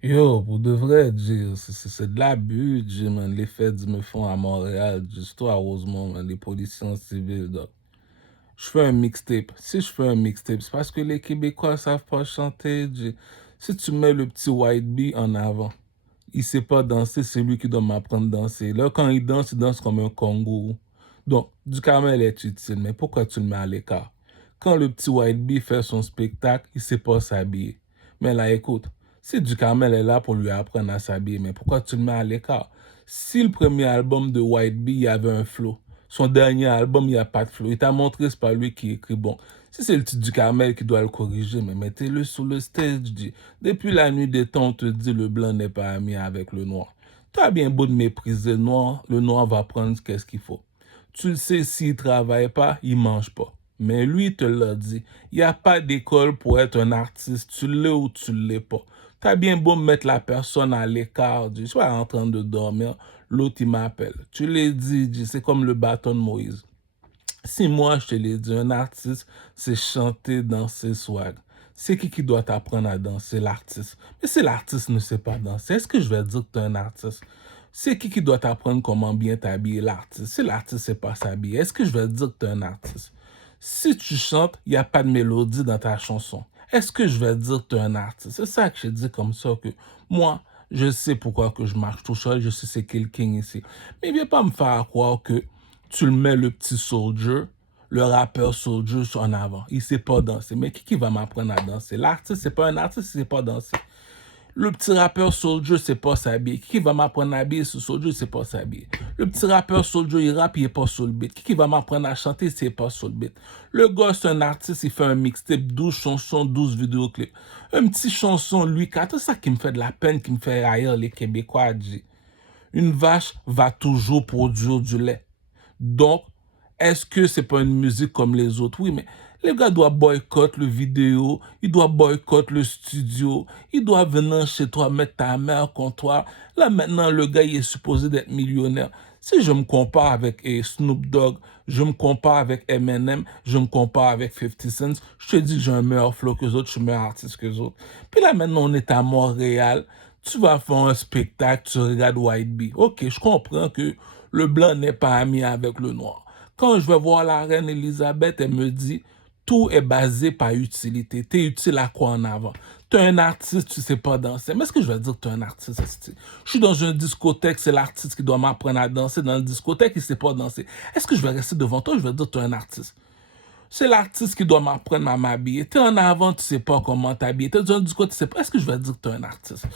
Yo, pour de vrai, c'est de l'abus, man. Les feds me font à Montréal, juste heureusement, man, les policiers en civil, donc. Je fais un mixtape. Si je fais un mixtape, c'est parce que les Québécois savent pas chanter, Si tu mets le petit White Bee en avant, il sait pas danser, c'est lui qui doit m'apprendre à danser. Là, quand il danse comme un kangourou. Donc, du Ducamel est utile, mais pourquoi tu le mets à l'écart? Quand le petit White Bee fait son spectacle, il sait pas s'habiller. Mais là, écoute, si Ducamel est là pour lui apprendre à s'habiller, mais pourquoi tu le mets à l'écart? Si le premier album de White Bee, il y avait un flow, son dernier album, il n'y a pas de flow. Il t'a montré, c'est pas lui qui écrit. Bon, si c'est le petit Ducamel qui doit le corriger, mais mettez-le sur le stage. Depuis la nuit des temps, on te dit le blanc n'est pas ami avec le noir. Tu as bien beau de mépriser le noir va prendre qu'est-ce qu'il faut. Tu le sais, s'il ne travaille pas, il ne mange pas. Mais lui, il te l'a dit. Il n'y a pas d'école pour être un artiste. Tu l'es ou tu ne l'es pas. Tu as bien beau mettre la personne à l'écart. Je suis en train de dormir. L'autre, il m'appelle. Tu l'as dit, c'est comme le bâton de Moïse. Si moi, je te l'ai dit, un artiste, c'est chanter, danser, swag. C'est qui doit t'apprendre à danser? L'artiste. Mais si l'artiste ne sait pas danser, est-ce que je vais dire que tu es un artiste? C'est qui doit t'apprendre comment bien t'habiller? L'artiste. Si l'artiste ne sait pas s'habiller, est-ce que je vais dire que tu es un artiste? Si tu chantes, il n'y a pas de mélodie dans ta chanson. Est-ce que je vais dire que tu es un artiste? C'est ça que je dis comme ça que moi, je sais pourquoi que je marche tout seul, je sais c'est qui le king ici. Mais viens pas me faire croire que tu le mets le petit soldier, le rappeur soldier en avant. Il sait pas danser. Mais qui va m'apprendre à danser? L'artiste, c'est pas un artiste, il sait pas danser. Le petit rappeur Soulja sait pas s'habiller. Qui va m'apprendre à habiller sur Soulja, il sait pas s'habiller. Le petit rappeur Soulja, il rappe, il est pas sur le beat. Qui va m'apprendre à chanter, il sait pas sur le beat. Le gars, c'est un artiste, il fait un mixtape, 12 chansons, 12 vidéoclips. Un petit chanson, lui, c'est ça qui me fait de la peine, qui me fait haïr les Québécois. Une vache va toujours produire du lait. Donc, est-ce que c'est pas une musique comme les autres? Oui, mais les gars doivent boycotter le vidéo, ils doivent boycotter le studio, ils doivent venir chez toi mettre ta mère contre toi. Là, maintenant, le gars, il est supposé d'être millionnaire. Si je me compare avec Snoop Dogg, je me compare avec Eminem, je me compare avec 50 Cent, je te dis que j'ai un meilleur flow que les autres, je suis un meilleur artiste que les autres. Puis là, maintenant, on est à Montréal, tu vas faire un spectacle, tu regardes White Bee. Ok, je comprends que le blanc n'est pas ami avec le noir. Quand je vais voir la reine Elisabeth, elle me dit, tout est basé par utilité. Tu es utile à quoi en avant? Tu es un artiste, tu sais pas danser. Mais est-ce que je vais dire que tu es un artiste? Je suis dans une discothèque, c'est l'artiste qui doit m'apprendre à danser. Dans une discothèque, il sait pas danser. Est-ce que je vais rester devant toi? Je vais dire que tu es un artiste. C'est l'artiste qui doit m'apprendre à m'habiller. Tu es en avant, tu sais pas comment t'habiller. Tu es dans une discothèque, tu sais pas. Est-ce que je vais dire que tu es un artiste?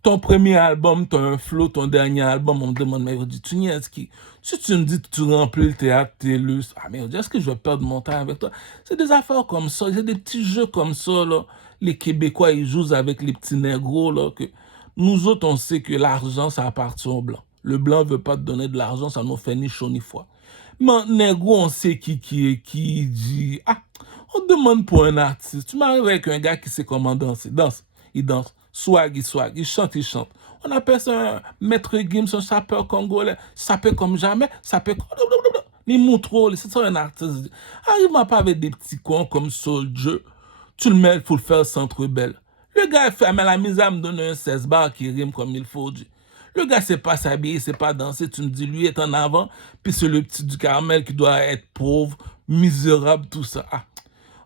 Ton premier album, tu as un flow, ton dernier album, on me demande, mais tu niaises qui? Si tu me dis que tu remplis le théâtre, t'es lustre, ah mais est-ce que je vais perdre mon temps avec toi? C'est des affaires comme ça, c'est des petits jeux comme ça, là. Les Québécois, ils jouent avec les petits négros, là, que nous autres, on sait que l'argent, ça appartient aux Blancs. Le Blanc veut pas te donner de l'argent, ça nous fait ni chaud ni froid. Mais négro, on sait qui est qui, dit, ah, on te demande pour un artiste. Tu m'arrives avec un gars qui sait comment danser, il danse. Swag, il chante, il chante. On appelle ça un maître Gims, un sapeur congolais. Sapeur comme jamais, sapeur comme... Les moutros, c'est ça un artiste. Arrive-moi pas avec des petits cons comme Soulja. Tu le mets, il faut le faire centre belle. Le gars, il fait, mais la mise à me donner un 16 bars qui rime comme il faut. Le gars, sait pas s'habiller, sait pas danser. Tu me dis, lui est en avant. Puis c'est le petit du Carmel qui doit être pauvre, misérable, tout ça. Ah.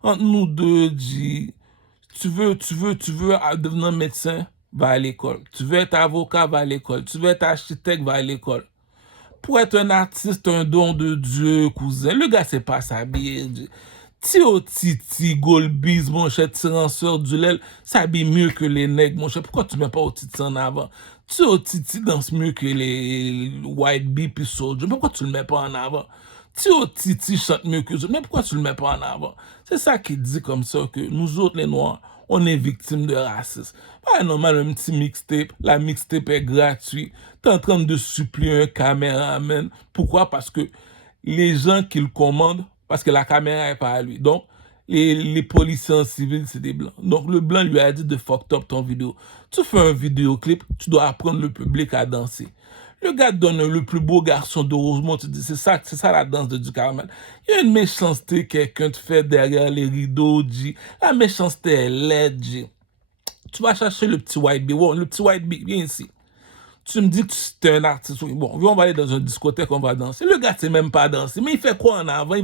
Entre nous deux, tu veux devenir médecin, va à l'école. Tu veux être avocat, va à l'école. Tu veux être architecte, va à l'école. Pour être un artiste, un don de Dieu, cousin. Le gars, c'est pas s'habiller. Tio Titi, Golbiz, mon cher, tiranceur du lait, s'habille mieux que les nègres, mon cher. Pourquoi tu mets pas au Titi en avant? Tio Titi danse mieux que les White Bee puis Soulja. Pourquoi tu le mets pas en avant? Tio Titi chante mieux que eux. Mais pourquoi tu le mets pas en avant? C'est ça qui dit comme ça que nous autres, les Noirs, on est victimes de racisme. Pas normal, un petit mixtape. La mixtape est gratuite. T'es en train de supplier un caméraman. Pourquoi? Parce que les gens qui le commandent, parce que la caméra n'est pas à lui. Donc, les policiers en civil, c'est des blancs. Donc, le blanc lui a dit de fuck up ton vidéo. Tu fais un vidéoclip, tu dois apprendre le public à danser. Le gars donne le plus beau garçon de Rosemont, tu dis, c'est ça la danse de du Carmel. Il y a une méchanceté, quelqu'un te fait derrière les rideaux, dit. La méchanceté est laide, dit. Tu vas chercher le petit White Bee. Bon, le petit White Bee, viens ici. Tu me dis que tu es un artiste. Bon, on va aller dans une discothèque, on va danser. Le gars, c'est même pas danser. Mais il fait quoi en avant?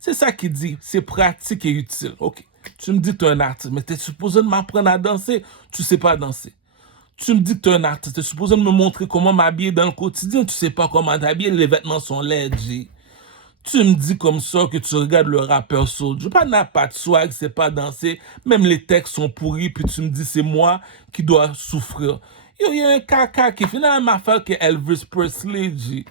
C'est ça qu'il dit. C'est pratique et utile. OK. Tu me dis que tu es un artiste, mais tu es supposé de m'apprendre à danser. Tu sais pas danser. Tu me dis que tu es un artiste. Tu es supposé de me montrer comment m'habiller dans le quotidien. Tu sais pas comment t'habiller. Les vêtements sont laids, G. Tu me dis comme ça que tu regardes le rappeur Soulja. N'a pas de swag, c'est pas danser. Même les textes sont pourris, puis tu me dis c'est moi qui dois souffrir. Il y a un caca qui finalement fait que Elvis Presley, G.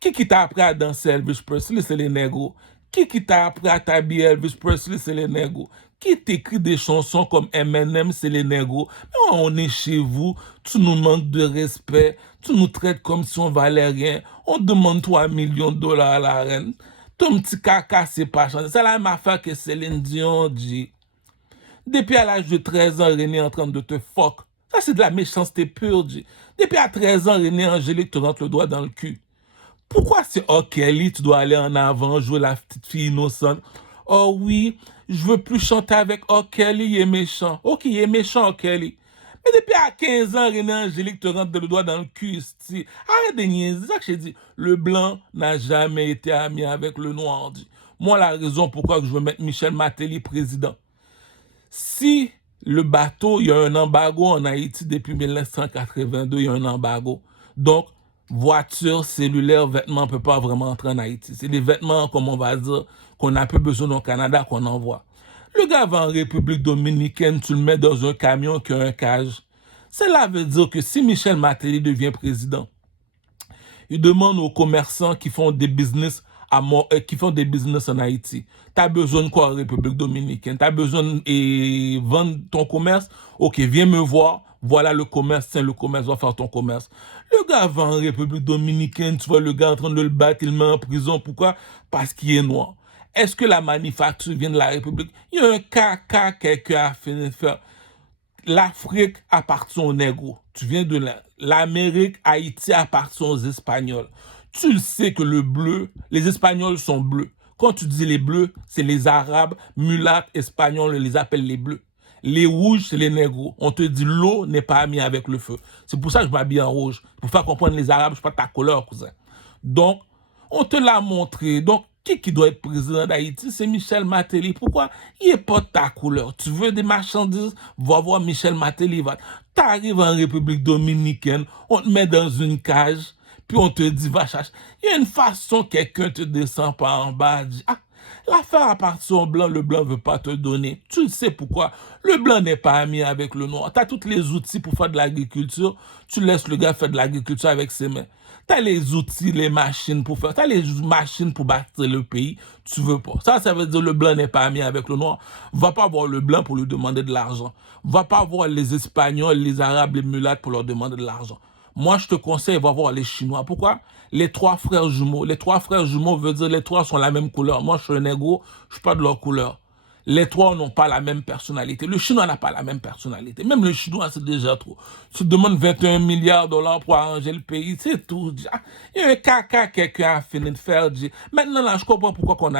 Qui t'a appris à danser Elvis Presley, c'est les négros. Qui t'a appris à t'habiller Elvis Presley, c'est les négros. Qui t'écrit des chansons comme Eminem, c'est les négros. Mais on est chez vous, tu nous manques de respect, tu nous traites comme si on valait rien. On demande 3 millions de dollars à la reine. Ton petit caca, c'est pas changé. C'est la même affaire que Céline Dion dit. Depuis à l'âge de 13 ans, René est en train de te fuck. Ça, c'est de la méchanceté pure, dit. Depuis à 13 ans, René Angélique te rentre le doigt dans le cul. Pourquoi c'est oh Kelly, tu dois aller en avant, jouer la petite fille innocente? Oh oui, je veux plus chanter avec oh Kelly, il est méchant. Ok, il est méchant, oh Kelly. Mais depuis à 15 ans, René Angélique te rentre le doigt dans le cul. Arrête de niaiser. C'est ça que j'ai dit. Le blanc n'a jamais été ami avec le noir. Dit. Moi, la raison pourquoi je veux mettre Michel Martelly président. Si le bateau, il y a un embargo en Haïti depuis 1982, il y a un embargo. Donc, voiture, cellulaire, vêtements ne peut pas vraiment entrer en Haïti. C'est des vêtements, comme on va dire, qu'on a peu besoin au Canada qu'on envoie. Le gars va en République dominicaine, tu le mets dans un camion qui a un cage. Cela veut dire que si Michel Martelly devient président, il demande aux commerçants qui font des business en Haïti. Tu as besoin de quoi en République dominicaine? Tu as besoin de vendre ton commerce? Ok, viens me voir. Voilà le commerce. Tiens, le commerce va faire ton commerce. Le gars va en République dominicaine. Tu vois le gars en train de le battre. Il le met en prison. Pourquoi? Parce qu'il est noir. Est-ce que la manufacture vient de la République? Il y a un caca quelqu'un a fini de faire. L'Afrique appartient aux négros. Tu viens de l'Amérique, Haïti appartient aux Espagnols. Tu le sais que le bleu, les Espagnols sont bleus. Quand tu dis les bleus, c'est les Arabes, mulâtres, Espagnols, on les appelle les bleus. Les rouges, c'est les négros. On te dit l'eau n'est pas amie avec le feu. C'est pour ça que je m'habille en rouge. Pour faire comprendre les Arabes, je ne suis pas ta couleur, cousin. Donc, on te l'a montré. Donc, qui doit être président d'Haïti? C'est Michel Martelly. Pourquoi? Il n'est pas de ta couleur. Tu veux des marchandises? Va voir Michel Martelly. Tu arrives en République dominicaine, on te met dans une cage, puis on te dit, va chercher. Il y a une façon, quelqu'un te descend par en bas, dit, ah, l'affaire appartient au blanc, le blanc ne veut pas te donner. Tu le sais pourquoi. Le blanc n'est pas ami avec le noir. Tu as tous les outils pour faire de l'agriculture. Tu laisses le gars faire de l'agriculture avec ses mains. Tu as les outils, les machines pour faire. Tu as les machines pour bâtir le pays. Tu veux pas. Ça veut dire que le blanc n'est pas ami avec le noir. Va pas voir le blanc pour lui demander de l'argent. Va pas voir les Espagnols, les Arabes, les mulâtres pour leur demander de l'argent. Moi, je te conseille, va voir les Chinois. Pourquoi? Les 3 frères jumeaux. Les 3 frères jumeaux veut dire les 3 sont la même couleur. Moi, je suis un négro, je suis pas de leur couleur. Les 3 n'ont pas la même personnalité. Le Chinois n'a pas la même personnalité. Même le Chinois, c'est déjà trop. Tu te demandes 21 milliards de dollars pour arranger le pays, c'est tout. Il y a un caca quelqu'un a fini de faire. Maintenant, là, je comprends pourquoi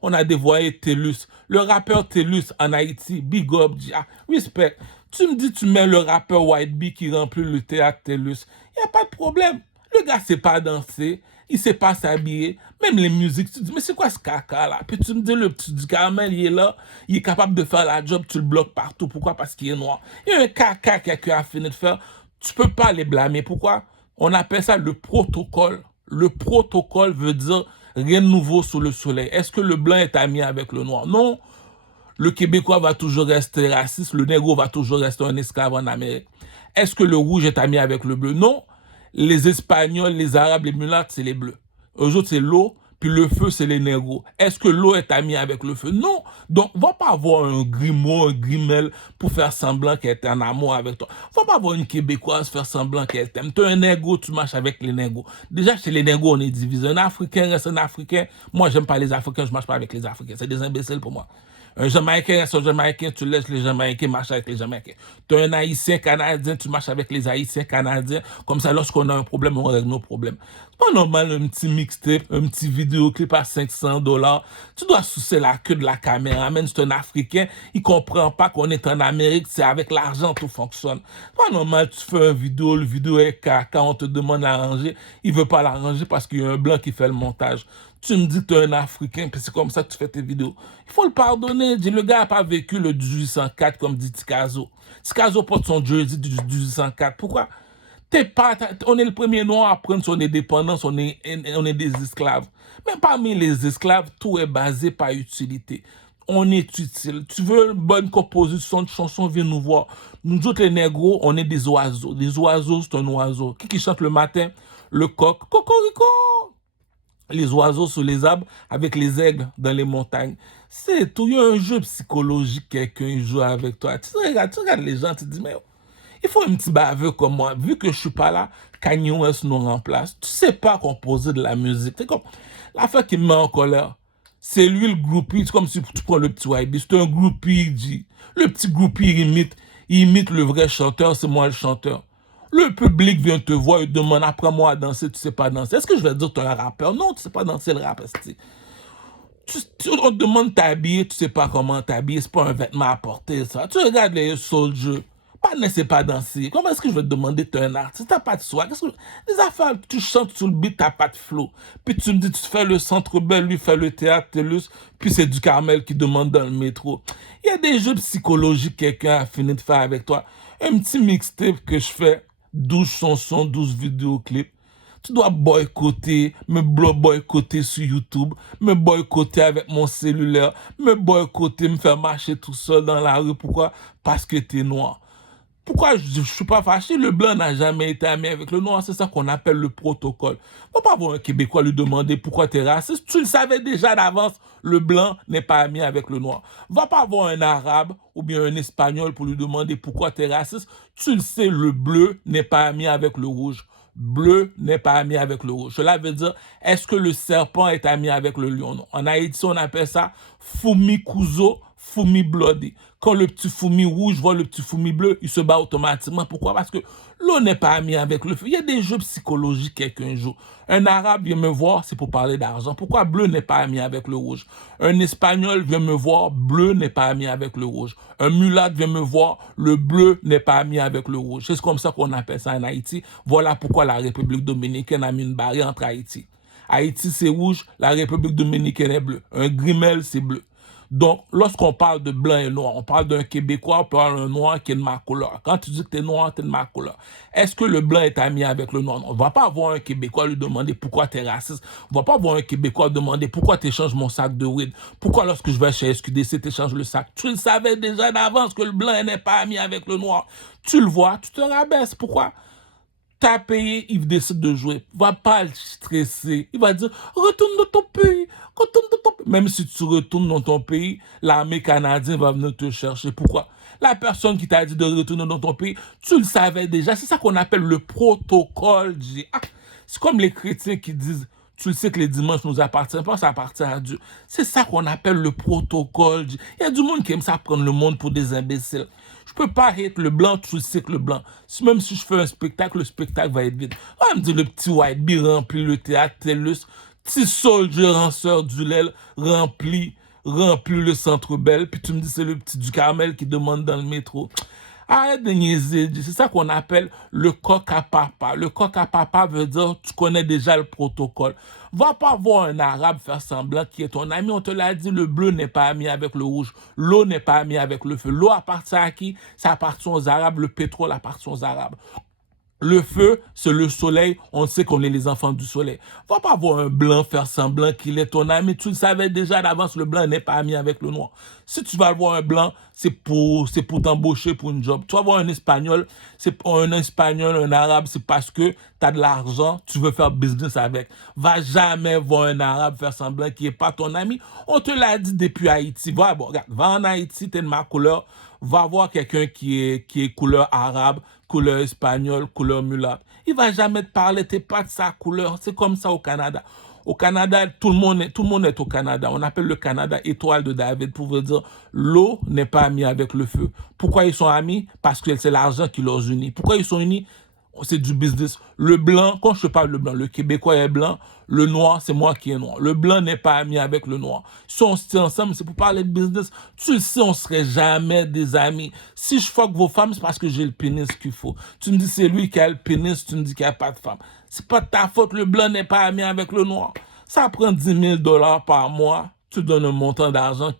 on a dévoyé TELUS. Le rappeur TELUS en Haïti, big up, respect. Tu me dis, tu mets le rappeur White Bee qui remplit le théâtre TELUS. Il n'y a pas de problème. Le gars ne sait pas danser. Il ne sait pas s'habiller. Même les musiques, tu te dis, mais c'est quoi ce caca là? Puis tu me dis, le petit du caramel, il est là, il est capable de faire la job, tu le bloques partout. Pourquoi? Parce qu'il est noir. Il y a un caca quelqu'un a fini de faire. Tu ne peux pas les blâmer. Pourquoi? On appelle ça le protocole. Le protocole veut dire rien de nouveau sous le soleil. Est-ce que le blanc est ami avec le noir? Non. Le Québécois va toujours rester raciste. Le négro va toujours rester un esclave en Amérique. Est-ce que le rouge est ami avec le bleu? Non. Les Espagnols, les Arabes, les mulâtres, c'est les bleus. Eux autres, c'est l'eau, puis le feu, c'est les négros. Est-ce que l'eau est amie avec le feu? Non. Donc, va pas avoir un grimaud, un grimel pour faire semblant qu'elle est en amour avec toi. Va pas avoir une Québécoise faire semblant qu'elle t'aime. Tu es un négro, tu marches avec les négros. Déjà, chez les négros, on est divisé. Un Africain reste un Africain. Moi, j'aime pas les Africains, je marche pas avec les Africains. C'est des imbéciles pour moi. Un Jamaïcain reste un Jamaïcain, tu laisses les Jamaïcains marcher avec les Jamaïcains. Tu es un Haïtien Canadien, tu marches avec les Haïtiens Canadiens. Comme ça, lorsqu'on a un problème, on règle nos problèmes. C'est pas normal un petit mixtape, un petit vidéoclip à $500. Tu dois sucer la queue de la caméra. Même si c'est un Africain, il comprend pas qu'on est en Amérique, c'est avec l'argent tout fonctionne. C'est pas normal, tu fais une vidéo, le vidéo est caca, on te demande d'arranger, il veut pas l'arranger parce qu'il y a un blanc qui fait le montage. Tu me dis que tu es un Africain, puis c'est comme ça que tu fais tes vidéos. Il faut le pardonner. Le gars n'a pas vécu le 1804 comme dit Tikazo. Tikazo porte son jersey du 1804. Pourquoi? On est le premier noir à prendre son indépendance, on est des esclaves. Mais parmi les esclaves, tout est basé par utilité. On est utile. Tu veux une bonne composition de chansons, viens nous voir. Nous autres, les négros, on est des oiseaux. Les oiseaux, c'est un oiseau. Qui chante le matin? Le coq. Cocorico! Les oiseaux sur les arbres avec les aigles dans les montagnes. C'est tout. Il y a un jeu psychologique, quelqu'un joue avec toi. Tu regardes les gens, tu te dis, mais il faut un petit baveux comme moi. Vu que je suis pas là, Kanye West nous remplace. Tu sais pas composer de la musique. C'est comme l'affaire qui me met en colère. C'est lui le groupie. C'est comme si tu prends le petit YB. C'est un groupie, il dit. Le petit groupie, il imite le vrai chanteur, c'est moi le chanteur. Le public vient te voir et te demande apprends-moi à danser, tu sais pas danser. Est-ce que je vais dire que tu es un rappeur? Non, tu sais pas danser le rap. On te demande de t'habiller, tu sais pas comment t'habiller, c'est pas un vêtement à porter, ça. Tu regardes les soldiers, pas ne sais pas danser. Comment est-ce que je vais te demander de un artiste? T'as pas de swag. Les affaires, tu chantes sur le beat, t'as pas de flow. Puis tu me dis, tu fais le Centre Bell, lui fait le théâtre, TELUS, puis c'est du Carmel qui demande dans le métro. Il y a des jeux psychologiques, quelqu'un a fini de faire avec toi. Un petit mixtape que je fais, 12 chansons, 12 vidéoclips. Tu dois boycotter, me boycotter sur YouTube, me boycotter avec mon cellulaire, me boycotter, me faire marcher tout seul dans la rue. Pourquoi? Parce que tu es noir. Pourquoi je ne suis pas fâché? Le blanc n'a jamais été ami avec le noir. C'est ça qu'on appelle le protocole. On ne va pas voir un Québécois lui demander pourquoi tu es raciste. Tu le savais déjà d'avance. Le blanc n'est pas ami avec le noir. Va pas voir un arabe ou bien un espagnol pour lui demander pourquoi tu es raciste. Tu le sais, le bleu n'est pas ami avec le rouge. Bleu n'est pas ami avec le rouge. Cela veut dire, est-ce que le serpent est ami avec le lion? En Haïti, on appelle ça Fumi Kuzo, Fumi Bloody. Quand le petit Fumi rouge voit le petit Fumi bleu, il se bat automatiquement. Pourquoi? Parce que l'eau n'est pas ami avec le feu. Il y a des jeux psychologiques quelqu'un joue. Un arabe vient me voir, c'est pour parler d'argent. Pourquoi bleu n'est pas ami avec le rouge? Un espagnol vient me voir, bleu n'est pas ami avec le rouge. Un mulâtre vient me voir, le bleu n'est pas ami avec le rouge. C'est comme ça qu'on appelle ça en Haïti. Voilà pourquoi la République dominicaine a mis une barrière entre Haïti. Haïti, c'est rouge, la République dominicaine est bleue. Un grimel, c'est bleu. Donc, lorsqu'on parle de blanc et noir, on parle d'un Québécois, on parle d'un noir qui est de ma couleur. Quand tu dis que tu es noir, tu es de ma couleur. Est-ce que le blanc est ami avec le noir? On ne va pas voir un Québécois lui demander pourquoi tu es raciste. On ne va pas voir un Québécois demander pourquoi tu échanges mon sac de weed. Pourquoi lorsque je vais chez SQDC, tu échanges le sac. Tu le savais déjà d'avance que le blanc n'est pas ami avec le noir. Tu le vois, tu te rabaisses. Pourquoi? T'as payé, il décide de jouer. Va pas le stresser. Il va dire, retourne dans ton pays. Retourne dans ton pays. Même si tu retournes dans ton pays, l'armée canadienne va venir te chercher. Pourquoi? La personne qui t'a dit de retourner dans ton pays, tu le savais déjà. C'est ça qu'on appelle le protocole. C'est comme les chrétiens qui disent, tu le sais que les dimanches nous appartiennent pas, ça appartient à Dieu. C'est ça qu'on appelle le protocole. Il y a du monde qui aime ça prendre le monde pour des imbéciles. Je peux pas être le blanc, tu sais que le blanc. Même si je fais un spectacle, le spectacle va être vide. On va me dire le petit White Bee remplit le théâtre, TELUS. Petit Soldier Ranceur du Lel remplit le Centre Bell. Puis tu me dis c'est le petit du Carmel qui demande dans le métro. Arrête de niaiser. C'est ça qu'on appelle le coq à papa. Le coq à papa veut dire tu connais déjà le protocole. Va pas voir un arabe faire semblant qui est ton ami. On te l'a dit, le bleu n'est pas ami avec le rouge. L'eau n'est pas ami avec le feu. L'eau appartient à qui? Ça appartient aux arabes. Le pétrole appartient aux arabes. Le feu, c'est le soleil. On sait qu'on est les enfants du soleil. Va pas voir un blanc faire semblant qu'il est ton ami. Tu le savais déjà d'avance, le blanc n'est pas ami avec le noir. Si tu vas voir un blanc, c'est pour t'embaucher pour une job. Tu vas voir un espagnol, un arabe, c'est parce que tu as de l'argent, tu veux faire business avec. Va jamais voir un arabe faire semblant qu'il n'est pas ton ami. On te l'a dit depuis Haïti. Regarde, va en Haïti, tu es de ma couleur. Va voir quelqu'un qui est couleur arabe, couleur espagnole, couleur mulâtre. Il va jamais te parler, t'es pas de sa couleur. C'est comme ça au Canada. Au Canada, tout le monde est au Canada. On appelle le Canada étoile de David pour vous dire l'eau n'est pas amie avec le feu. Pourquoi ils sont amis? Parce que c'est l'argent qui les unit. Pourquoi ils sont unis? C'est du business. Le blanc, quand je parle de blanc, le Québécois est blanc, le noir, c'est moi qui est noir. Le blanc n'est pas ami avec le noir. Si on se tient ensemble, c'est pour parler de business. Tu le sais, on serait jamais des amis. Si je fuck vos femmes, c'est parce que j'ai le pénis qu'il faut. Tu me dis c'est lui qui a le pénis, tu me dis qu'il n'y a pas de femme. C'est pas de ta faute, le blanc n'est pas ami avec le noir. Ça prend 10 000 $ par mois, tu donnes un montant d'argent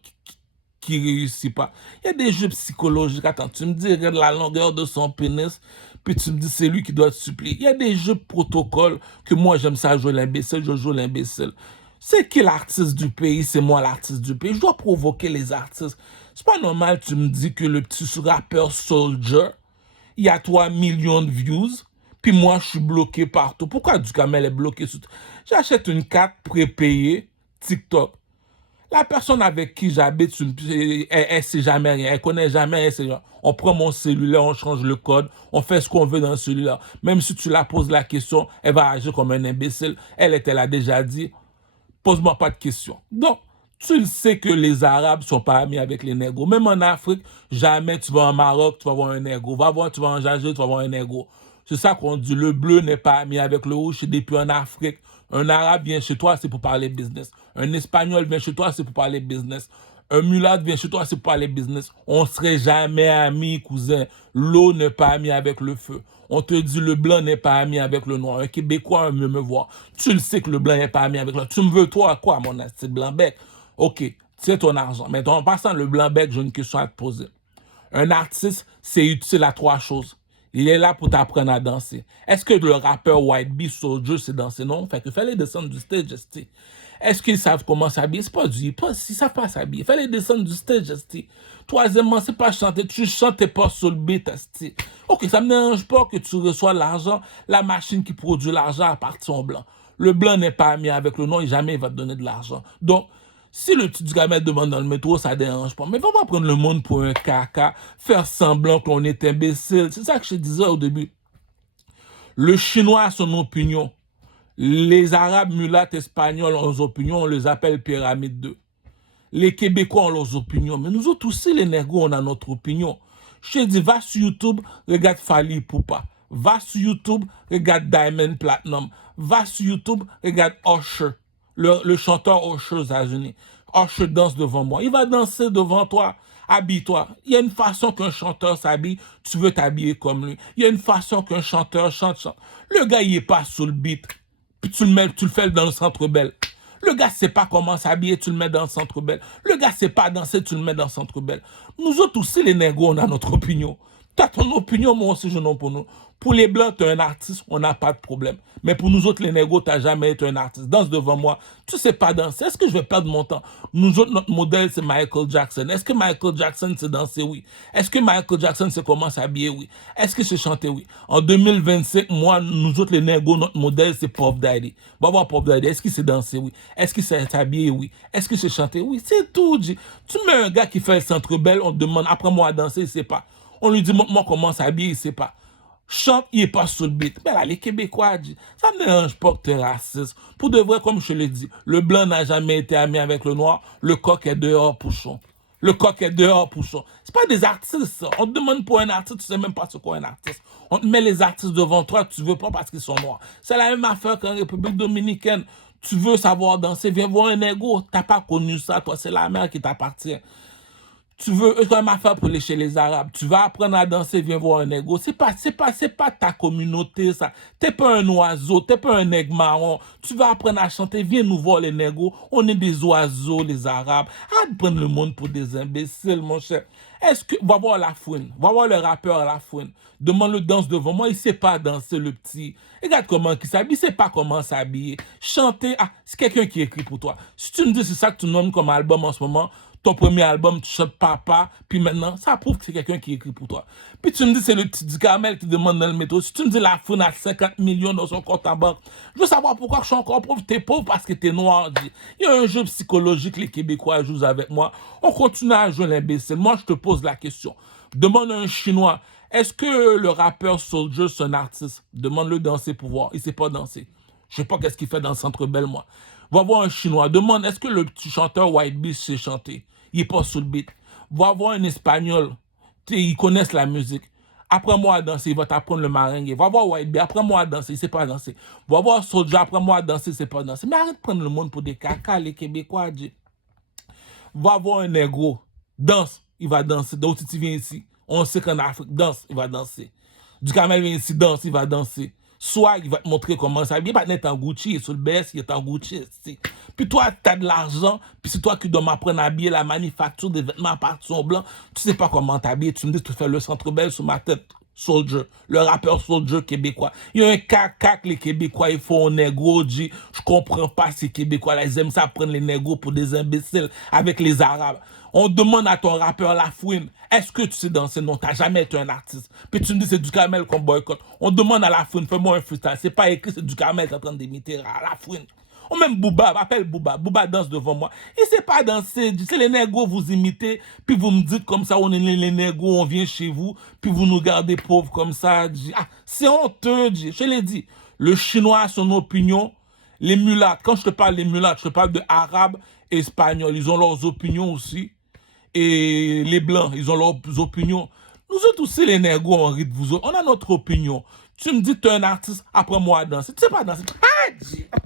qui réussit pas. Il y a des jeux psychologiques. Attends, tu me dis, regarde la longueur de son pénis, puis tu me dis, c'est lui qui doit te supplier. Il y a des jeux de protocole que moi, j'aime ça jouer l'imbécile, je joue l'imbécile. C'est qui l'artiste du pays? C'est moi l'artiste du pays. Je dois provoquer les artistes. C'est pas normal, tu me dis que le petit rappeur Soldier, il y a 3 millions de views, puis moi, je suis bloqué partout. Pourquoi Ducamel est bloqué? J'achète une carte prépayée TikTok. La personne avec qui j'habite, elle sait jamais rien, elle connaît jamais rien. On prend mon cellulaire, on change le code, on fait ce qu'on veut dans le cellulaire. Même si tu la poses la question, elle va agir comme un imbécile. Elle a déjà dit, pose-moi pas de questions. Donc, tu le sais que les Arabes sont pas amis avec les négros. Même en Afrique, jamais tu vas en Maroc, tu vas voir un négro. Tu vas en Algérie, tu vas voir un négro. C'est ça qu'on dit, le bleu n'est pas ami avec le rouge, c'est depuis en Afrique. Un Arabe vient chez toi, c'est pour parler business. Un Espagnol vient chez toi, c'est pour parler business. Un mulâtre vient chez toi, c'est pour parler business. On ne serait jamais amis, cousin. L'eau n'est pas amie avec le feu. On te dit le blanc n'est pas ami avec le noir. Un Québécois veut me voir. Tu le sais que le blanc n'est pas ami avec le noir. Tu me veux toi quoi, mon petit blanc-bec? Ok, c'est ton argent. Mais en passant le blanc-bec, j'ai une question à te poser. Un artiste, c'est utile à 3 choses. Il est là pour t'apprendre à danser. Est-ce que le rappeur White Bee Soldier sait danser? Non. Fait que fallait descendre du stage, esti. Est-ce qu'ils savent comment s'habiller? C'est pas du hip-hop, ils savent pas s'habiller. Fallait descendre du stage, esti. Troisièmement, c'est pas chanter. Tu chantes, t'es pas sur le beat, esti. Ok, ça me dérange pas que tu reçois l'argent. La machine qui produit l'argent appartient au blanc. Le blanc n'est pas ami avec le noir et jamais il va te donner de l'argent. Donc, si le petit gamin demande dans le métro, ça ne dérange pas. Mais il ne faut pas prendre le monde pour un caca, faire semblant qu'on est imbécile. C'est ça que je disais au début. Le Chinois a son opinion. Les Arabes, mulattes, Espagnols ont leurs opinions, on les appelle pyramide 2. Les Québécois ont leurs opinions. Mais nous autres aussi, les négros, on a notre opinion. Je te dis, va sur YouTube, regarde Fally Ipupa. Va sur YouTube, regarde Diamond Platinum. Va sur YouTube, regarde Usher. Le chanteur Usher aux États-Unis. Usher danse devant moi. Il va danser devant toi. Habille-toi. Il y a une façon qu'un chanteur s'habille, tu veux t'habiller comme lui. Il y a une façon qu'un chanteur chante. Le gars, il n'est pas sur le beat. Puis tu le fais dans le Centre Bell. Le gars ne sait pas comment s'habiller, tu le mets dans le Centre Bell. Le gars ne sait pas danser, tu le mets dans le Centre Bell. Nous autres aussi, les négros, on a notre opinion. Tu as ton opinion, moi aussi, je n'en pour nous. Pour les Blancs, tu es un artiste, on n'a pas de problème. Mais pour nous autres, les négros, tu n'as jamais été un artiste. Danse devant moi. Tu ne sais pas danser. Est-ce que je vais perdre mon temps? Nous autres, notre modèle, c'est Michael Jackson. Est-ce que Michael Jackson sait danser? Oui. Est-ce que Michael Jackson sait comment s'habiller? Oui. Est-ce que c'est chanter? Oui. En 2025, moi, nous autres, les négros, notre modèle, c'est Puff Daddy. Va voir Puff Daddy. Est-ce qu'il sait danser? Oui. Est-ce qu'il sait s'habiller? Oui. Est-ce que c'est chanter? Oui. C'est tout. Tu mets un gars qui fait le Centre Bell, on te demande, apprends-moi à danser, il ne sait pas. On lui dit, montre-moi comment s'habiller, il ne sait pas. Chante, il n'est pas sur le beat. Mais là, les Québécois disent, ça ne me dérange pas que tu es raciste. Pour de vrai, comme je l'ai dit, le blanc n'a jamais été ami avec le noir, le coq est dehors, pouchon. Le coq est dehors, pouchon. Ce pas des artistes, ça. On te demande pour un artiste, tu ne sais même pas ce qu'est un artiste. On te met les artistes devant toi, tu ne veux pas parce qu'ils sont noirs. C'est la même affaire qu'en République dominicaine. Tu veux savoir danser, viens voir un ego. Tu n'as pas connu ça, toi, c'est la mer qui t'appartient. Tu veux quand même affaire pour chez les Arabes. Tu vas apprendre à danser, viens voir un nègre. C'est pas ta communauté, ça. T'es pas un oiseau, t'es pas un nègre marron. Tu vas apprendre à chanter, viens nous voir les nègres. On est des oiseaux, les Arabes. Arrête de prendre le monde pour des imbéciles, mon cher. Va voir la fouine, va voir le rappeur à la fouine. Demande-le danse devant moi, il sait pas danser, le petit. Regarde comment il s'habille, il sait pas comment s'habiller. Chanter, c'est quelqu'un qui écrit pour toi. Si tu me dis c'est ça que tu nommes comme album en ce moment, ton premier album, tu chantes papa, puis maintenant, ça prouve que c'est quelqu'un qui écrit pour toi. Puis tu me dis c'est le petit Ducamel qui demande dans le métro. Si tu me dis la fouine a 50 millions dans son compte en banque, je veux savoir pourquoi je suis encore pauvre. T'es pauvre parce que t'es noir. Il y a un jeu psychologique, les Québécois jouent avec moi. On continue à jouer l'imbécile. Moi, je te pose la question. Demande à un Chinois, est-ce que le rappeur Soldier, c'est un artiste? Demande-le danser pour voir. Il ne sait pas danser. Je ne sais pas qu'est-ce qu'il fait dans le Centre Bell, moi. Va voir un Chinois, demande est-ce que le petit chanteur White Beast sait chanter. Il est pas sous le beat. Va voir un Espagnol, ils connaissent la musique. Apprends-moi à danser, il va t'apprendre le merengue. Va voir White Beast, apprends-moi à danser, il sait pas danser. Va voir Soulja, apprends-moi à danser, il sait pas danser. Mais arrête de prendre le monde pour des caca, les Québécois. Va voir un négro, danse, il va danser. Donc, si tu viens ici, on sait qu'en Afrique, danse, il va danser. Du Camel vient ici, danse, il va danser. Soit il va te montrer comment ça. Il va pas être en Gucci, il est sur le BS, il est en Gucci. Puis toi, tu as de l'argent, puis c'est toi qui dois m'apprendre à habiller la manufacture des vêtements à partir blanc. Tu sais pas comment t'habiller. Tu me dis que tu fais le centre belle sur ma tête. Soldier, le rappeur Soldier québécois. Il y a un caca que les Québécois ils font au négro, dit, je comprends pas ces Québécois là, ils aiment ça prendre les négros pour des imbéciles avec les Arabes. On demande à ton rappeur Lafouine, est-ce que tu sais danser? Non, t'as jamais été un artiste. Puis tu me dis c'est du Camel qu'on boycotte. On demande à Lafouine, fais-moi un freestyle. C'est pas écrit, c'est du Camel qui est en train d'imiter à Lafouine. Ou même Booba, appelle Booba. Booba danse devant moi. Il sait pas danser. C'est les négros, vous imitez, puis vous me dites comme ça, on est les négros, on vient chez vous, puis vous nous gardez pauvres comme ça. Ah, c'est honteux, je l'ai dit. Le Chinois a son opinion. Les mulattes, quand je te parle des mulattes, je te parle de arabes et espagnols. Ils ont leurs opinions aussi. Et les blancs, ils ont leurs opinions. Nous autres aussi, les négros, on rit de vous autres. On a notre opinion. Tu me dis que tu es un artiste, apprends-moi à danser. Tu sais pas danser. Ah,